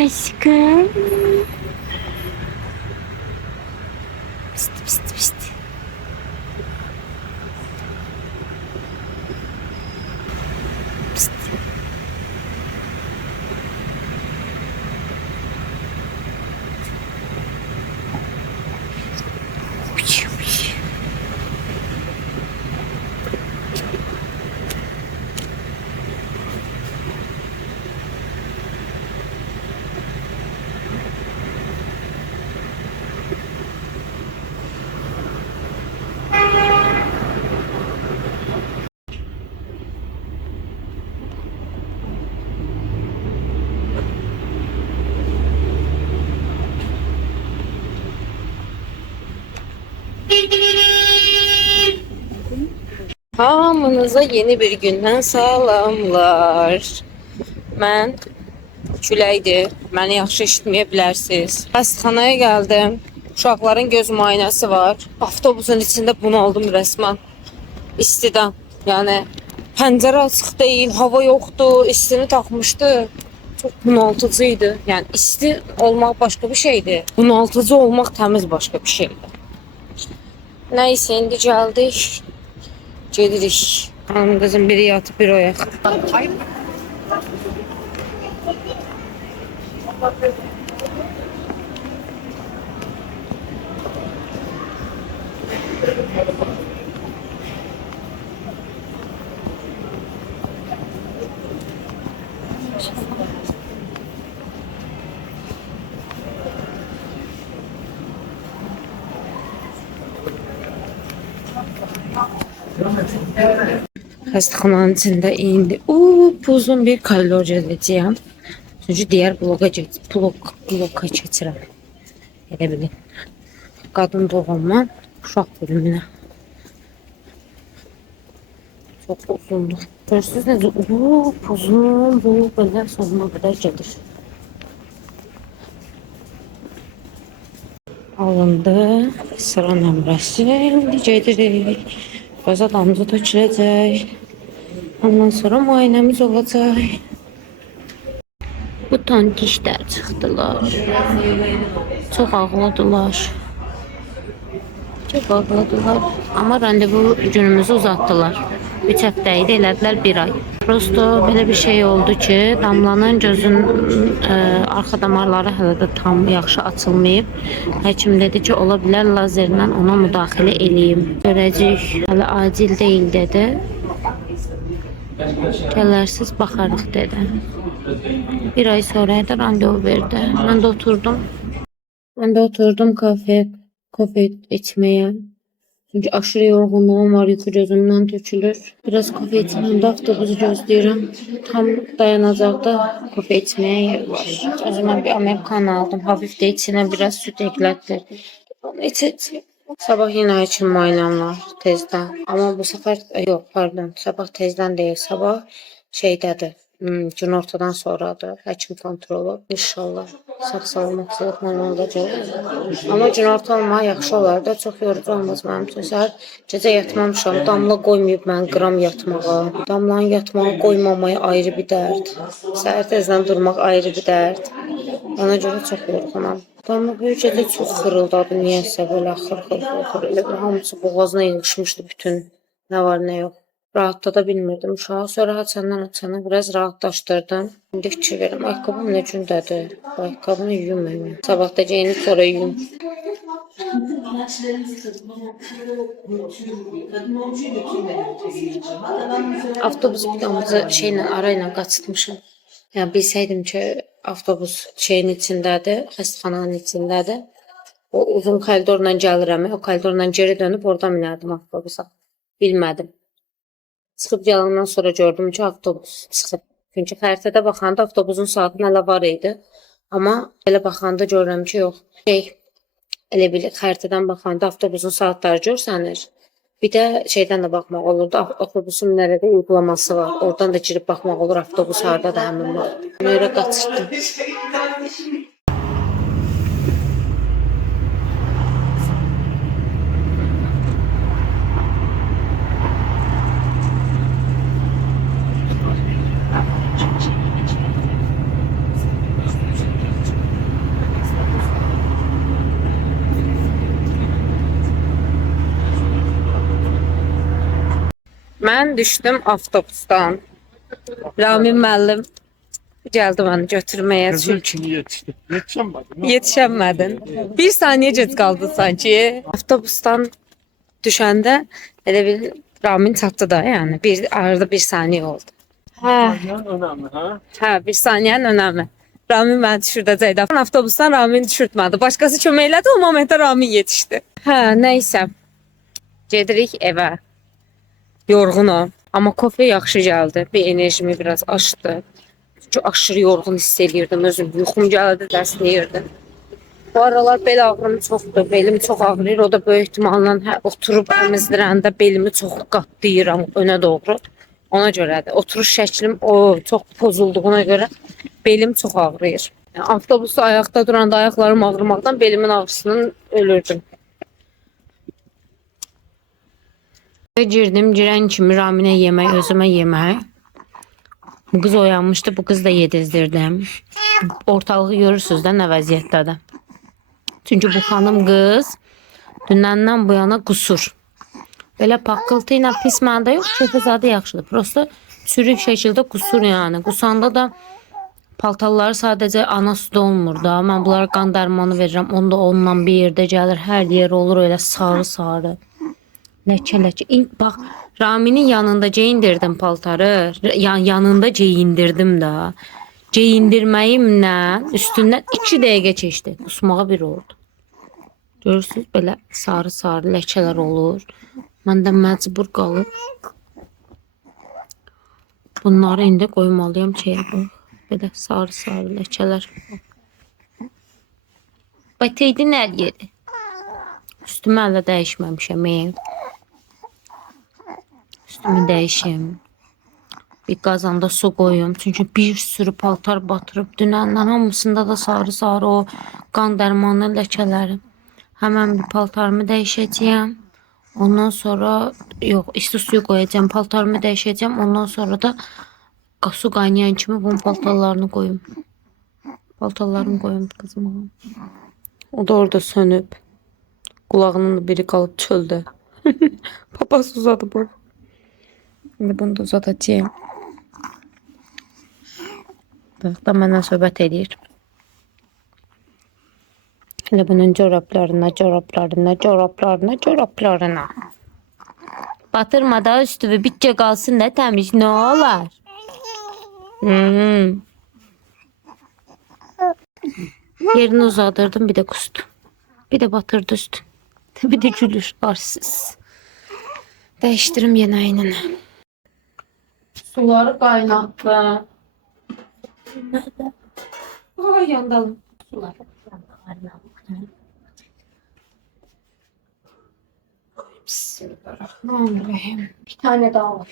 Aşkım. Pist pist pist. Pist. Hamınıza yeni bir gündən salamlar. Mən Küləkdir. Məni yaxşı eşitməyə bilərsiniz. Xəstəxanaya gəldim. Uşaqların göz müayinəsi var. Avtobusun içində bunaldım rəsmən. İstidən. Yəni pəncərə açıq deyil, hava yoxdur, istini taxmışdı. Çox bunaltıcı idi. Yəni isti olmaq başqa bir şeydir. Bunaltıcı olmaq təmiz başqa bir şeydir. Nəysə, indi gəldik. Gedirik. Hanım kızım biri yatıp biri oyaq. Xəstəxananın içində indi uzun bir koridor gedəcəyəm. Çünki digər bloka keçirəm. Elə bilin. Qadın doğumdan uşaq bölümünə. Çox uzundur. Görürsünüz necə uzun bu belə sonuna qədər gedir. Alındı. Sıra nömrəsi. İndi gedirik. Biraz adamımızı töküləcək. Ondan sonra müayinəmiz olacaq. Bu tontişlər çıxdılar. Çox ağladılar. Çok ağladılar. Ama randevu günümüzü uzattılar. 3 həftə idi, elədilər 1 ay. Prosto belə bir şey oldu ki, Damlanın gözünün arxa damarları hələ də tam yaxşı açılmayıb. Həkim dedi ki, ola bilər lazerlə ona müdaxilə eləyim. Görəcək, hələ acil deyil dedi. Gələrsiz baxarıq dedi. 1 ay sonra da randevu verdi. Mən də oturdum kafe içmeye. Çünkü aşırı yorgunluğum var, yuxu gözümdən tökülür. Biraz kafe içməyəndə avtobusu gözləyirəm. Tam dayanacaqda kafe içməyə yer var. Özümə bir americano aldım. Hafif də içine biraz süt ekletdim. Onu içəcəyim. Sabah yine həkim müayinəm var tezdən. Ama bu sefer yok pardon. Sabah tezdən değil. Sabah şeydədir. Gün ortadan sonradır. Həkim kontrolu. İnşallah sağ-salamatlıqla olacaq. Amma gün orta olmağa yaxşı olar da, çox yorucu olmaz mənim üçün. Səhər gecə yatmamışam. Damla qoymayıb mən qram yatmağa. Damlanın yatmağa qoymamaya ayrı bir dərd. Səhər tezdən durmaq ayrı bir dərd. Ona görə çox yorğunam. Damla bu gecə çox xırıldadı. Niyəsə belə xır. Elə bir hamısı boğazına yığışmışdı bütün. Nə var nə yox. Rahatlada bilmirdim uşağı. Sonra açandan biraz rahatlaştırdım. Şimdi fikir verim. Ayakkabım ne gündədir? Ayakkabını yuyum mən. Sabah da geyinib sonra yuyum. Avtobus bidamızı arayla qaçırtmışım. Yani bilsəydim ki avtobus şeyin içindədir, xəstəxananın içindədir. O uzun koridorla gəlirəm. O koridorla geri dönüb oradan minərdim avtobusa. Bilmədim. Çıxıb yalandan sonra gördüm ki avtobus çıxıb. Çünki xəritədə baxanda avtobusun saatı hələ var idi. Amma elə baxanda görürəm ki yox. Elə bil xəritədən baxanda avtobusun saatları görsənir. Bir də şeydən də baxmaq olurdu. Avtobusun nələrdə uygulaması var. Oradan da girib baxmaq olur avtobus harda da həmin var. Ona qaçırdım. Mən düşdüm avtobusdan. Ramin müəllim gəldi məni götürməyə. Çünki yetişəmədin. Bir saniyə gec qaldın sanki. Avtobusdan düşəndə elə bir Ramin çatdı da, yəni arada bir saniyə oldu. Hə, bir saniyənin önəmi. Ramin məni düşürdəcəkdi. Avtobusdan Ramin düşürtmədi. Başqası kömək elədi, o momentdə Ramin yetişdi. Hə, nəysə. Gedirik evə. Yorğunum. Amma kofe yaxşı gəldi. Bir enerjimi biraz açdı. Çünki aşırı yorğun hiss edirdim özüm. Yuxum gəldi, dəsləyirdim. Bu aralar bel ağrım çoxdur. Belim çox ağrıyır. O da böyük ehtimalla oturub əmizdirəndə belimi çox qatlayıram önə doğru. Ona görədir. Oturuş şəklim çox pozulduğuna görə belim çox ağrıyır. Yəni, avtobusda ayaqda duranda ayaqlarım ağrımaqdan belimin ağrısından ölürdüm. Girdim, girən kimi Raminə yemək, özümə yemək. Bu qız oyanmışdı, bu qız da yedizdirdim. Ortalığı görürsünüz də nə vəziyyətdədir. Çünki bu xanım qız dünəndən bu yana qusur. Belə paqqıltı ilə pis mənada yox, keyfi zadı yaxşıdır. Prosta çürük şəkildə qusur yəni. Qusanda da paltarları sadəcə ana suda olmur da. Mən bunlara qan dərmanı verirəm. Onda onunla bir yerdə gəlir, hər yer olur öyle sarı-sarı. Ləkə-ləkə. Bax, Raminin yanında geyindirdim paltarı. Yanında geyindirdim də. Geyindirməyimlə üstündən 2 dəqiqə keçdi. Qusmağa bir oldu. Görürsünüz, belə sarı-sarı ləkələr olur. Mən də məcbur qalıb bunları indi qoymalıyam şeyə bax. Belə sarı-sarı ləkələr. Bateydin hər yeri. Üstümü hələ dəyişməmişəm. Üstümü dəyişim. Bir qazanda su qoyum. Çünki bir sürü paltar batırıb. Dünəndən hamısında da sarı-sarı o qan dərmanı ləkələri. Həmən bir paltarımı dəyişəcəyəm. Ondan sonra yox, isti suyu qoyacağım. Paltarımı dəyişəcəm. Ondan sonra da su qaynayan kimi bunun paltarlarını qoyum. Paltarlarımı qoyum qızıma. O da orada sönüb. Qulağının biri qalıb çöldə. Papası uzadı bu. Şimdi bunu da uzatacağım. Bax da mənə söhbət edir. Elə bunun corablarına. Batırma da üstü bütçe qalsın da təmiz, nə olar? Yerini uzadırdım, bir de kustu. Bir de batırdı üstün. Bir de gülür, arsız. Değiştirim yeneğini. Suları kaynattı. Ay yandalım. Suları kaynattı. Bismillahirrahmanirrahim. Bir tane daha var.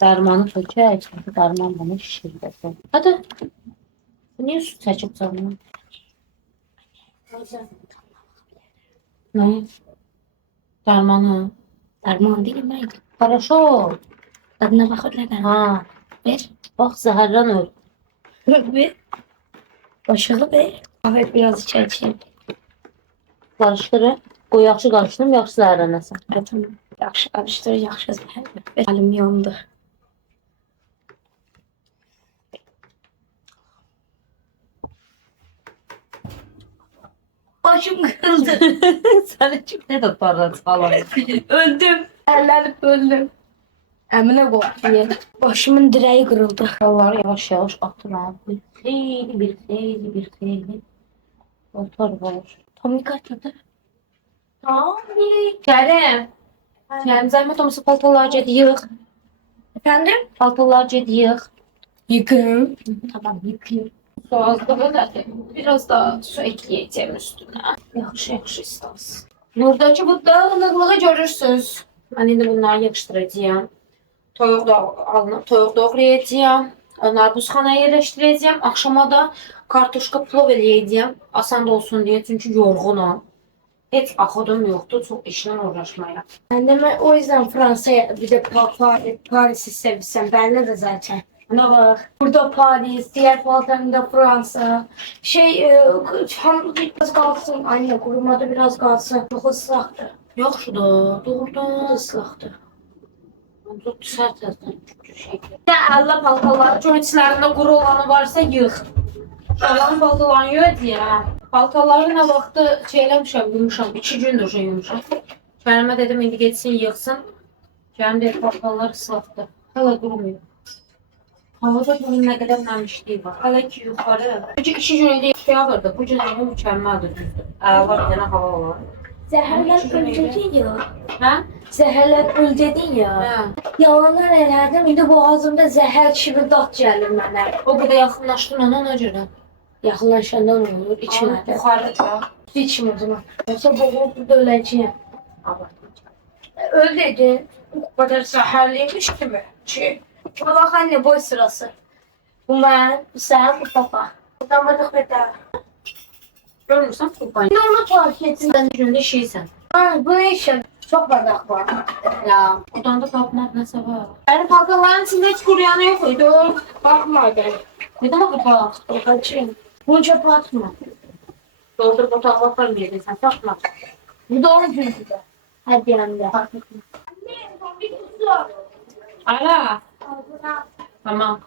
Darmanı tökək. Çünki darman bunu şişirdi. Hadi. Bu niye su çəkib canım? Ne? Darmanı. Darman değil mi? Хорошо. Tadına bakır neden? Ha. Ver. Bak zəhərdən öl. Ver. Başını ver. Evet biraz içeceğim. Karıştırın. Qoy yaxşı qarışdırım, yaxşı zəhərlənəsən. Tamam. Yaxşı karıştır, yaxşı zəhər. Elim yandı. Başım kırıldı. Səni kim nə də parçalar? Öldüm. Ellenip öldüm. Emine korktu. Başımın direği kırıldı. Yolları yavaş-yavaş atıram. Bir xeyli. Paltar var. Tommy kaçmadı. Tommy. Kərim. Kərim, zəhmət olmasa paltarları get yığ. Efendim? Paltarları get yığ. Yıkıyorum. Tamam, yıkayım. Su azlığı da biraz daha su ekleyeceğim üstüne. Yaxşı istansın. Buradaki bu dağınıklığı görürsünüz. Ben indi bunları yakıştıracağım. Toyuq doğrayacağım. Onları buzxanaya yerləşdirəcəm. Akşama da kartuşka plov eləyəcəm. Asan da olsun diye çünkü yorğunum. Heç axıdım yoxdur, çox işlə uğraşmaya. Anneme o yüzden Fransa'ya bir de Paris'i sevsem. Benle de zaten. Buna bak. Burada Paris, diğer paltarında Fransa. Hamurda biraz kalsın. Anne kurumadı biraz kalsın. Çok ıslaktı. Yaxşıdır. Bu Doğrudan. da ıslaqdır. Çok sert yazdım. Şey. Ya Allah paltarları Üçün içlərində quru olanı varsa yığ. Şalanın paltalarını yığ ya. Paltaları nə vaxtı şey eləmişəm, yumuşam. 2 gündür şey yumuşam. Kərimə dedim indi getsin yığsın. Kərim deyir paltalar ıslaqdır. Hələ qurumuyor. Havada bunun nə qədər nəmişliyi var. Hələ ki yuxarı. Çünki 2 gün idi yağırdı. Bu gün hava mükəmməldir düzdür. Əla bir dənə hava var. zəhərlən öldürdün ya. Hə? Zəhərlən öldürdün ya. Hə. Yalanlar elədim. İndi boğazımda zəhər kimi dad gəlir mənə. O qədər yaxınlaşdın ona görə. Yaxınlaşandan olur, içmədə. Yuxarıda. İçmə o zaman. Yoxsa boğulub burada öləcəyəm. Öl dedi. O kadar zəhərliymiş kimi. Baba anne boy sırası. Bu mən, bu sən, bu papa. Utanmadıq qədər. Görmürsən kurban. Ne onu fark etsin. Sən gündə şeysən. Ha, bu ne işe? Çok bardak var. Ya, odanda tapmaq nəsə var. Yani paltaların içinde hiç kuruyanı yok muydu? Bakma gel. Bir daha bak. Bakacağım. Bunu çöpe atma. Doldur botağı yaparım dedin sen tapma. Bu doğru çünkü de. Hadi yanında. Fark etme. Ala. Tamam.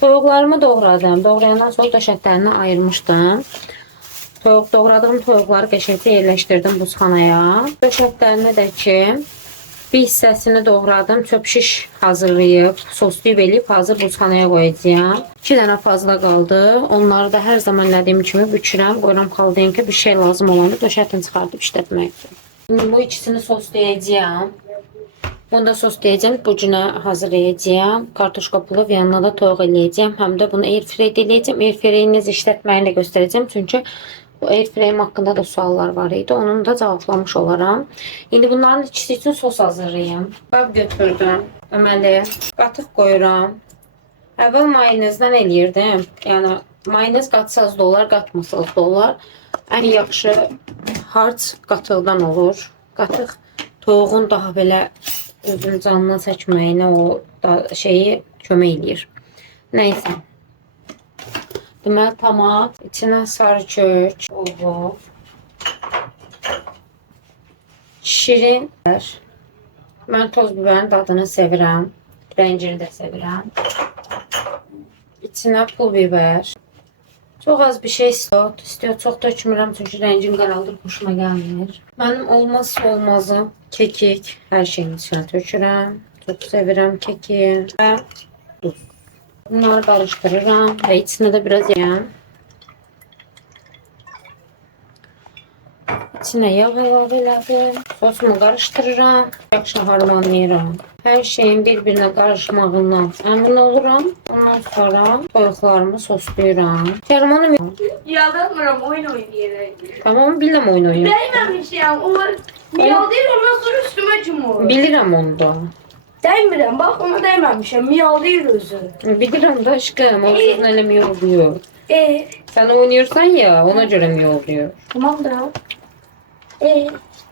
Toyuqlarımı doğradım. Doğrayandan sonra döşəklərini ayırmışdım. Doğradığım toyuqları qəşəngcə yerləşdirdim buzxanaya. Döşəklərini də ki, bir hissəsini doğradım. Çöp şiş hazırlayıb, soslayıb eləyib hazır buzxanaya qoyacağam. 2 dənə fazla qaldı. Onları da hər zaman elədiyim kimi bükürəm. Qoyuram xaldayanka bir şey lazım olanı döşətini çıxardıb işlətmək üçün. Şimdi bu ikisini soslayacağım. Bunu da soslayacağım. Bucuna hazırlayacağım. Kartoşka pulov yanına da toyuq eləyəcəm. Həm də bunu airfryerdə eləyəcəm. Airfryeri necə işlətməyini də göstərəcəm. Çünki bu airfryerim haqqında da suallar var idi. Onu da cavablamış olaram. İndi bunların ikisi üçün sos hazırlayayım. Qab götürdüm. Deməli, qatıq qoyuram. Əvvəl mayonezdən eləyirdim. Yəni mayonez qatsaz da olar, qatmasaz da olar. Ən yaxşı harc qatıqdan olur. Qatıq toyuğun daha belə özünün canına çəkməyinə o da şeyi kömək eləyir. Nəysə. Deməli tomat, içinə sarı kök, ovo, şirin. Mən toz bibərin dadını sevirəm. Rəngini də sevirəm. İçinə pul biber. Çok az bir şey istiyor. Çok dökmürəm çünkü rəngim qaraldır, xoşuma gəlmir. Mənim olmazsa olmazım kekik. Hər şeyin içine tökürəm. Çok sevirəm keki. Və duz. Bunları karıştırıram və içine de biraz yağ. İçine yağ əlavə elədim. Sosumu qarışdırıram. Yaxşı harmanlayıram. Hər şeyin bir-birinə qarışmağından əmin oluram. Ondan sonra toyuqlarımı soslayıram. Kərmanım Yalanmıyorum oyun oynayayım. tamam, bilirəm oyun oynayır. Değmemişim. O miyaldayım ondan sonra üstüme cumhur. Bilirəm onu da. Değmirəm bak ona değmemişim. Miyaldayır özü. Bilirəm da aşkım. O sözün eləmi oluyor. Sen oynuyorsan ya, ona göre mi oluyor? Tamam da.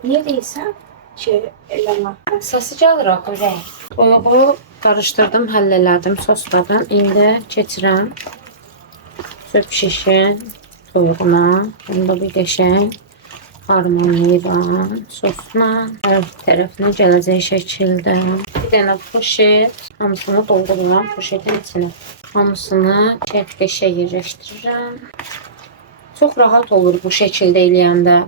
Niye değilsen? şey eleme. Səsi gəlir axı ürək. Toyuğu qarışdırdım, həll elədim, sosladım. İndi keçirəm süt şişin toyuğuna. Bunu da bir qəşəng harmanlayıram sosla. Hər tərəfinə gələcək şəkildə. Bir dənə poşet, hamısını doldururam poşetin içine. Hamısını qəşəng yerləşdirirəm. Çox rahat olur bu şəkildə eləyəndə.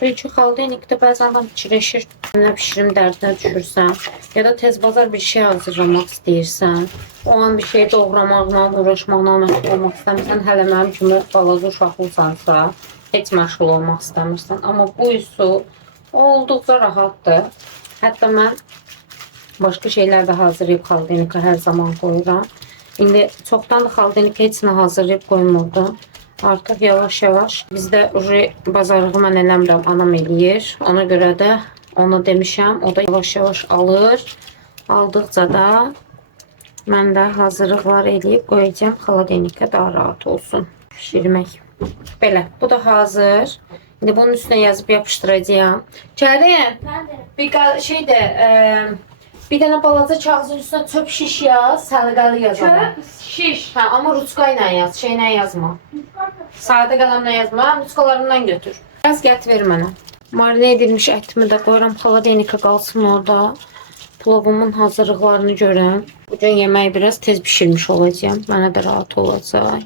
Çünki xaldenikdə bəzən adam fikirləşir, nə bişirim dərdinə düşürsən, ya da tez bazar bir şey hazırlamaq istəyirsən, o an bir şey doğramaqla, uğraşmaqla məşğul olmaq istəmirsən, hələ mənim kimi balaca uşaqlısansa, heç məşğul olmaq istəmirsən. Amma bu üsul olduqca rahatdır. Hətta mən başqa şeylər də hazırlayıb xaldenika hər zaman qoyuram. İndi çoxdan da xaldenika heç nə hazırlayıb qoymurdum. Artıq yavaş-yavaş bizdə bazarlığı mən eləmirəm, anam eləyir. Ona görə də ona demişəm, o da yavaş-yavaş alır. Aldıqca da mən də hazırlıqlar eləyib qoyacağım. Xaladenika daha rahat olsun pişirmək. Belə, bu da hazır. İndi bunun üstünə yazıb yapışdıracağım. Kərim, bir şey də bir dənə balaca kağızın üstünə çöp şiş yaz, səliqəli yaz. Çöp şiş. Hə, amma ruçka ilə yaz, şeylə yazma. Sadə qələmlə yazma, ruçkalarından götür. Biraz gət ver mənə. Marinə edilmiş ətimi də qoyuram, xaladenika qalsın orada. Pilavımın hazırlıqlarını görəm. Bugün yeməyi biraz tez pişirmiş olacağım. Mənə də rahat olacaq.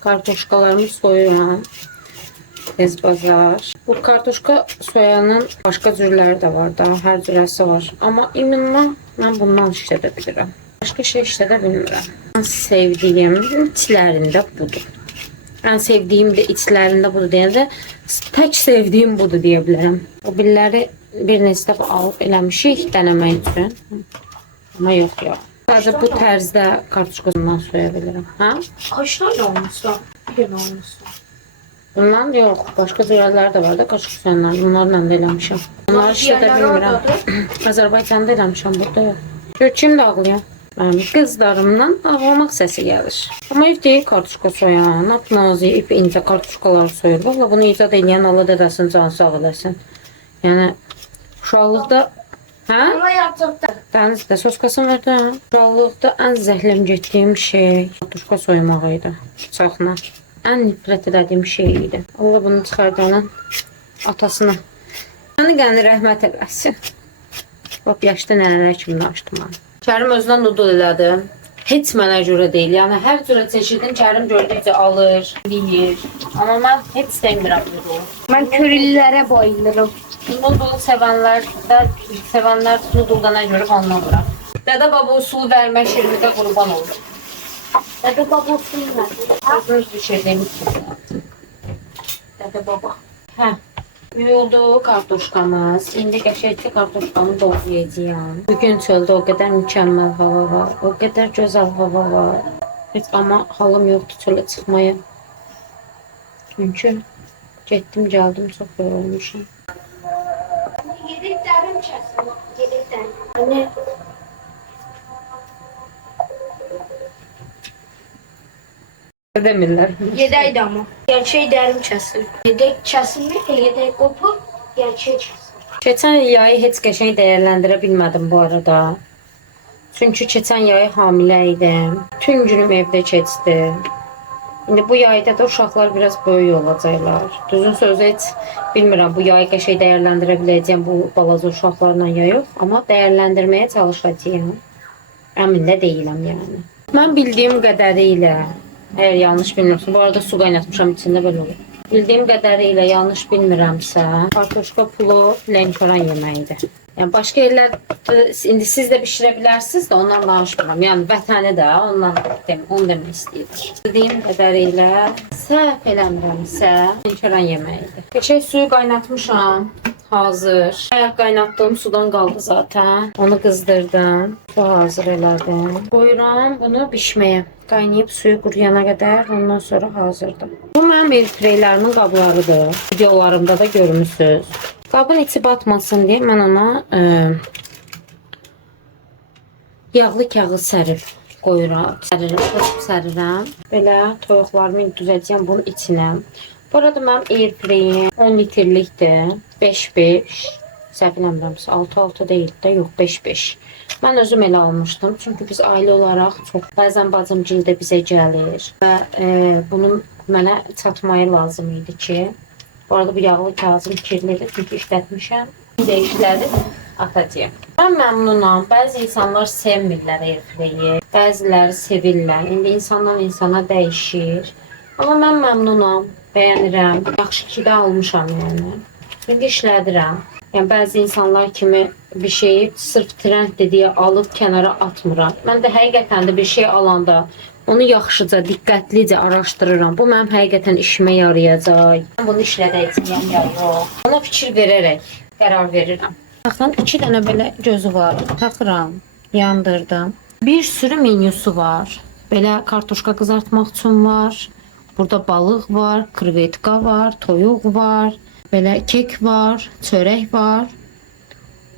Kartoşkalarımı soyuram. Tez bazar. Bu kartoşka soyanın başqa cürləri də var da, hər cürəsi var. Amma iminlə mən bundan işlədə bilirəm. Başqa şey işlədə bilmirəm. Ən sevdiyim içlərində budur. Ən sevdiyim də içlərində budur deyəndə, tək sevdiyim budur deyə bilərəm. O billəri bir neçə dəfə alıb eləmişik dənəmək üçün. Amma yox ya. Sadəcə bu tərzdə kartoşkasından soya bilirəm. Hə? Kaç tane olmuşsa? Bir tane olmuşsa. Bundan yox, başqa cürələr də var da kaşıq soyanlar. Bunlarla da eləmişəm. Bunları işlədə bilmirəm. Azərbaycanda eləmişəm, burada yox. Gör, kim də ağlayam? Mənim qızlarımdan ağlamaq səsi gəlir. Amma ev deyil kartuşka soyan, nazik, ip incə kartuşkalar soyur. Valla bunu icad edən Allah dədəsinin canı sağ eləsin. Yəni, uşaqlıqda... Hə? Ama yaptık da. Dənizdə soskasını verdi, hə? Uşaqlıqda ən zəhləm getdiyim şey kartuşka soymaq idi. Bıçaqla. Ən nifrət edədiyim şey idi. Allah bunu çıxardanın atasına. Qəni rəhmət eləsin. Bax, yaşda nənələr kimi açdım mən. Kərim özünə nudul elədi. Heç mənə görə deyil. Yəni, hər cürə çeşidin Kərim gördükcə alır, yiyir. Amma mən heç sevmirəm nudulu. Ben körülülere bayılırım. Nudulu sevənlər nuduldan nə görüb anlamıram. Dədə baba usulu vermək şirinlikdə qurban olur. Dede babasıyla. Sözünüz bir şey demişsiniz. Dede baba. Hə. Yuyuldu kartoşkamız. İndi qəşəngcə kartoşkamı doğrayacağım. Bugün çöldə o qədər mükəmməl hava var. O qədər gözəl hava var. Heç amma halım yoxdur çölə çıxmaya. Çünki getdim, gəldim, çox yorulmuşam. Yedek derim çesin. Yedek derim. Anne. Demirlər. Yedeydi ama. Gerçeği derim çesin. Yedek çesilmiş de yedek kopup gerçeği çesin. Keçən yayı heç qəşəng dəyərləndirə bilmədim bu arada. Çünki keçən yayı hamilə idim. Tüm günüm evdə keçdi. İndi bu yayda da uşaqlar biraz böyük olacaqlar. Düzün sözü heç bilmirəm bu yayı qəşəng dəyərləndirə biləcəyəm bu balaca uşaqlarla ya yox. Amma dəyərləndirməyə çalışacağam. Əmin də deyiləm yəni. Mən bildiyim qədərilə, əgər yanlış bilmirəmsə, bu arada su qaynatmışam içində belə olur. Bildiyim qədərilə yanlış bilmirəmsə, kartoşka plov Lənkəran yeməyidir. Yəni başqa yerlər indi siz də bişirə bilərsiniz də ondan danışmıram. Yəni vətəni də ondan onu demək istəyirəm. Bildiyim qədərilə səhv eləmirəmsə Lənkəran yeməyidir. Qəşəng suyu qaynatmışam. Hazır. Bayaq qaynatdığım sudan qaldı zaten. Onu qızdırdım. Su hazır elədim. Qoyuram bunu bişməyə. Qaynayıb suyu quruyana qədər ondan sonra hazırdır. Bu mənim airfryerlərimin qablarıdır. Videolarımda da görmüsünüz. Qabın içi batmasın deyə mən ona yağlı kağız sərib qoyuram, sərirəm. Belə toyuqlarımı düzəltəcəm bunun içinə. Bu arada mənim airfryer'im 10 litrlikdir. 5-5. Səhv eləmirəmsə 6-6 deyil də, yox 5-5. Mən özüm elə almışdım. Çünki biz ailə olaraq çox bəzən bacımgil də bizə gəlir və bunun mənə çatmayı lazım idi ki. Bu arada bu yağlı kağızım kirlidir çünki işlətmişəm. Dəyişlərdir atacağım. Mən məmnunam. Bəzi insanlar sevmirlər airfryeri, bəziləri sevirlər. İndi insandan insana dəyişir. Amma mən məmnunam, bəyənirəm. Yaxşı ki də almışam yəni. Çünki işlədirəm. Yəni bəzi insanlar kimi bir şeyi sırf trenddir deyə alıb kənara atmıram. Mən də həqiqətən də bir şey alanda onu yaxşıca, diqqətlicə araşdırıram. Bu mənim həqiqətən işimə yarayacaq. Mən bunu işlədəcəyəm ya yox. Ona fikir verərək qərar verirəm. Baxın, 2 dənə belə gözü var. Taxıram, yandırdım. Bir sürü menyusu var. Belə kartuşka qızartmaq üçün var. Burada balıq var, krevetka var, toyuq var. Belə kek var, çörək var.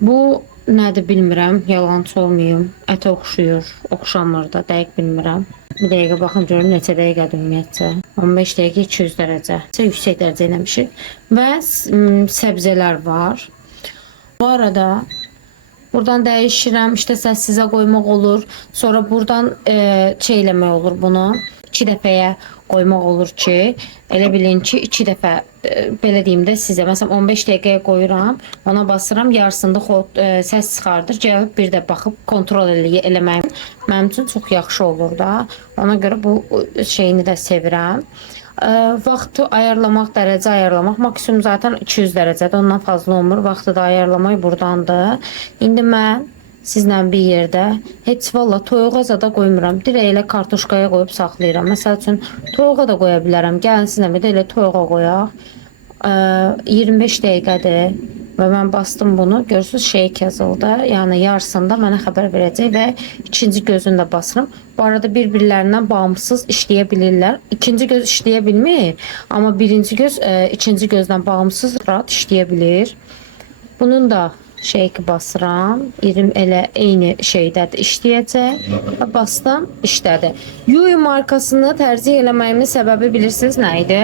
Bu nədir bilmirəm, yalancı olmayım. Ətə oxşuyur, oxşamır da, dəqiq bilmirəm. Bir dəqiqə baxın görüm neçə dəqiqədir ümumiyyətcə. 15 dəqiqə 200 dərəcə. Yüksək dərəcə eləmişik. Və səbzələr var. Bu arada buradan dəyişirəm, işte səssizə qoymaq olur. Sonra buradan şey eləmək olur bunu. 2 dəfəyə qoymaq olur ki, elə bilin ki 2 dəfə belə deyim də sizə. Məsələn 15 dəqiqəyə qoyuram, ona basıram, yarısında səs çıxardır. Gəlib bir də baxıb kontrol eləməyim mənim üçün çox yaxşı olur da. Ona görə bu şeyini də sevirəm. Vaxtı ayarlamaq, dərəcə ayarlamaq maksimum zaten 200 dərəcədə, ondan fazla olmur. Vaxtı da ayarlamaq buradandır. İndi mən sizlə bir yerdə heç valla toyuğa zada qoymuram. Dirək elə kartuşkaya qoyub saxlayıram. Məsəl üçün toyuğa da qoya bilərəm. Gəlin sizlə bir də elə toyuğa qoyaq. 25 dəqiqədir və mən bastım bunu. Görürsünüz şey yazıldı. Yəni yarısında mənə xəbər verəcək və ikinci gözünü də basıram. Bu arada bir-birlərindən bağımsız işləyə bilirlər. İkinci göz işləyə bilmir, amma birinci göz ikinci gözdən bağımsız rahat işləyə bilir. Bunun da şeyki basıram. 20 elə eyni şeydədir, işləyəcək. Və bastım, işlədi. Yui markasını tərcih eləməyimin səbəbi bilirsiniz nə idi?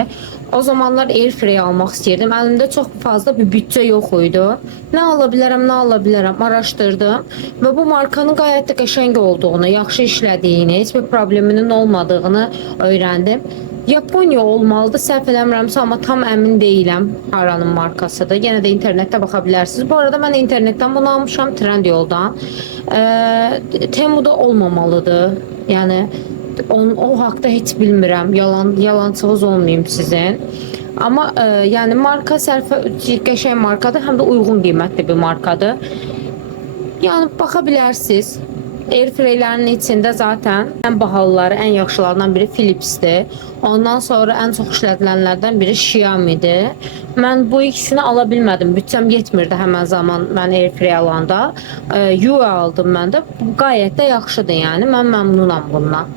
O zamanlar airfryer almaq istəyirdim. Əlimdə çox fazla bir bütçə yox idi. Nə ala bilərəm, araşdırdım. Və bu markanın qayət də qəşəng olduğunu, yaxşı işlədiyini, heç bir probleminin olmadığını öyrəndim. Yaponiya olmalıdır, səhv eləmirəmsə, amma tam əmin deyiləm haranın markasıdır. Yenə də internetdə baxa bilərsiniz. Bu arada mən internetdən bunu almışam, Trendyoldan. Temuda olmamalıdır. Yəni o haqda heç bilmirəm. Yalançığız olmayım sizin. Amma yəni marka sərfə qəşəng markadır, həm də uyğun qiymətli bir markadır. Yəni baxa bilərsiniz. Airfryerlərin içində zaten ən bahalıları, ən yaxşılarından biri Philips'dir. Ondan sonra ən çox işlədilənlərdən biri Xiaomi'dir. Mən bu ikisini ala bilmədim. Bütçəm yetmirdi həmən zaman mən airfryer alanda. Yui aldım mən də. Qayət də yaxşıdır yəni. Mən məmnunam bundan.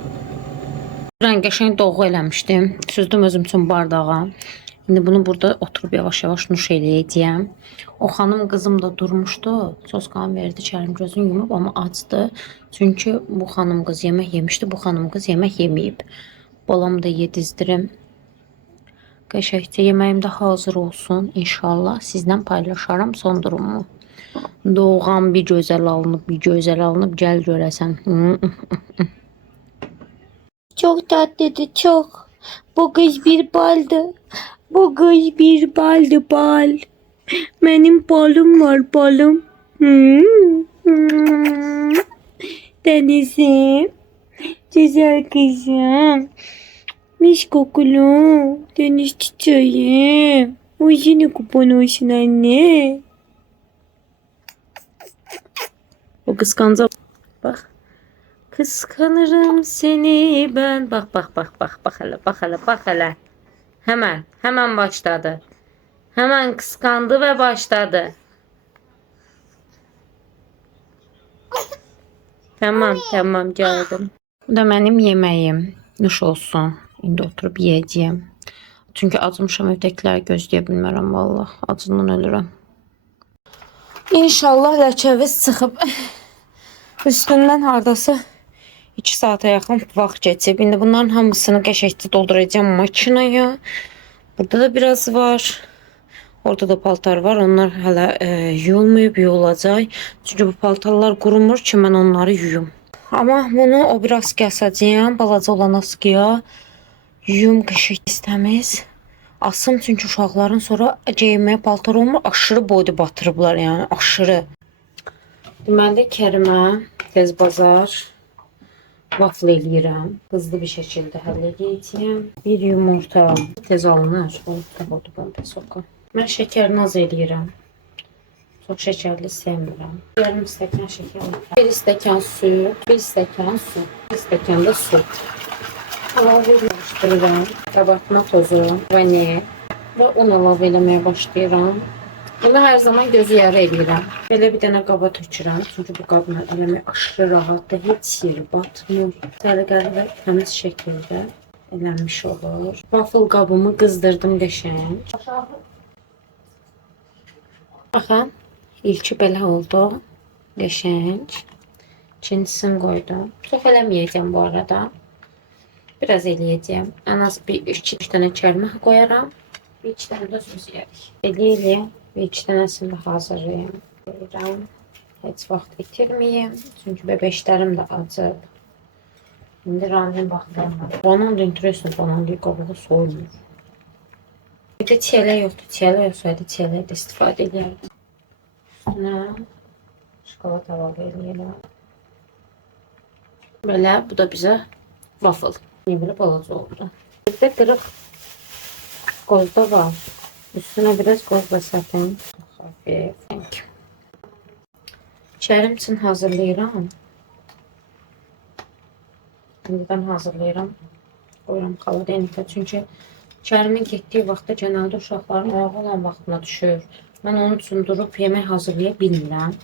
Qəşəng doğu eləmişdim. Süzdüm özüm üçün bardağa. İndi bunu burada oturub yavaş-yavaş nuş eləyəcəyəm. O xanım qızım da durmuşdu. Soskanı verdi, çərim gözünü yumub, amma açdı. Çünki bu xanım qız yemək yemişdi, bu xanım qız yemək yeməyib. Balamı da yedizdirim. Qəşəkcə yeməyim də hazır olsun. İnşallah sizlə paylaşaram son durumu. Doğan bir gözəl alınıb, gəl görəsən. Çok tatlıdır, çok. Bu kız bir baldı. Bu kız bir baldı, bal. Benim balım var, balım. Denizim. Güzel kızım. Mis kokulu. Deniz çiçeğim. Uyuşunu kupon olsun anne. O kıskanca bak. Kıskanırım seni ben. Bak hele. Hemen başladı. Hemen kıskandı ve başladı. Tamam geldim. Bu da benim yemeğim. Nuş olsun. İndi oturup yiyeceğim. Çünkü acımışam, evdekiler gözləyə bilmərəm vallahi. Acından ölürəm. İnşallah ləkəviz çıxıb üstündən hardası 2 saata yaxın vaxt keçib. İndi bunların hamısını qəşəngcə dolduracağım makinaya. Burada da biraz var. Orada da paltar var. Onlar hələ yuyulmayıb, yuyulacaq. Çünki bu paltarlar qurumur ki, mən onları yuyum. Amma bunu o biraz asacağım. Balaca olan askıya yuyum qəşəng təmiz. Asım çünki uşaqların sonra geyinməyə paltar olmur. Aşırı boyda batırıblar yəni aşırı. Deməli Kərimə tez bazar waffle eləyirəm. Hızlı bir şəkildə həll edəcəyəm. Bir yumurta tez alınır. O tabodu bomba soka. Mən şəkərini az eləyirəm. Çox şəkərli sevmirəm. Yarım stəkan şəkər. 1 stəkan süt, 1 stəkan su, 1 stəkan da su. Əlavə etmişdirəm. Qabartma tozu, vanil və un əlavə eləməyə başlayıram. Bunu hər zaman gözü yarı eləyirəm. Belə bir dənə qaba tökürəm. Çünki bu qabla eləmək aşırı rahatdır. Heç yeri batmır. Səliqəli və təmiz şəkildə elənmiş olur. Waffle qabımı qızdırdım qəşəng. Baxın, ilki belə oldu. Qəşəng. İkincisini qoydum. Çox eləməyəcəm bu arada. Biraz eləyəcəm. Ən az bir 2 dənə çərmək qoyaram. Bir 2 dənə də süz yeyək. Eləyək. Bir 2 dənəsini də hazırlayayım. Qoyuram. Heç vaxt itirməyim. Çünki bəbəşlərim də acıb. İndi Ramin baxıram. Banan da interesli, banan deyil, qabuğu soyulur. Bir də çiyələk yoxdur. Çiyələk yoxsaydı çiyələk də istifadə edərdim. Üstünə şokolad əlavə eləyirəm. Belə, bu da bizə waffle. Niyə belə balaca oldu? Bir də qırıq qozda var. Üstüne biraz qoz da səpim. Hafif. Çərim üçün hazırlayıram. İndidən hazırlayıram. Qoyuram xaladenikə. Çünki çərimin getdiyi vaxtda genəldə uşaqların ayağı olan vaxtına düşür. Mən onun üçün durub yemək hazırlaya bilmirəm.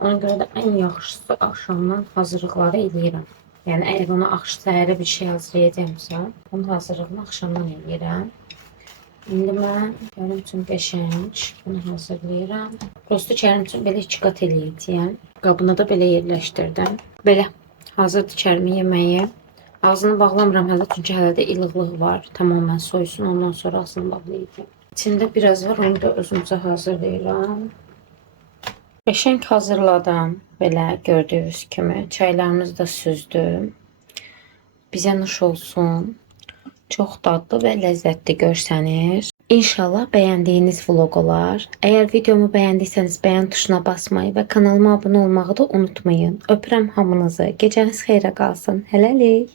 Ona görə də ən yaxşısı axşamdan hazırlıqları eləyirəm. Yəni əgər ona səhərə bir şey hazırlayacağımsa, onun hazırlığını axşamdan eləyirəm. İndi mən çərim üçün qəşəng bunu hazırlayıram. Prosto çərim üçün belə 2 qat eləyəcəyəm. Qabına da belə yerləşdirdim. Belə hazırdır çərimin yeməyi. Ağzını bağlamıram hələ çünki hələ də ilıqlığı var. Tamamilə soysun, ondan sonra ağzını bağlayacağım. İçində biraz var, onu da özümüzə hazırlayıram. Qəşəng hazırladım. Belə gördüyünüz kimi çaylarımızı da süzdüm. Bizə nuş olsun. Çox dadlı və ləzzətli görsənir. İnşallah bəyəndiyiniz vlog olar. Əgər videomu bəyəndiyseniz bəyən tuşuna basmayı və kanalıma abunə olmağı da unutmayın. Öpürəm hamınızı. Gecəniz xeyrə qalsın. Hələlik.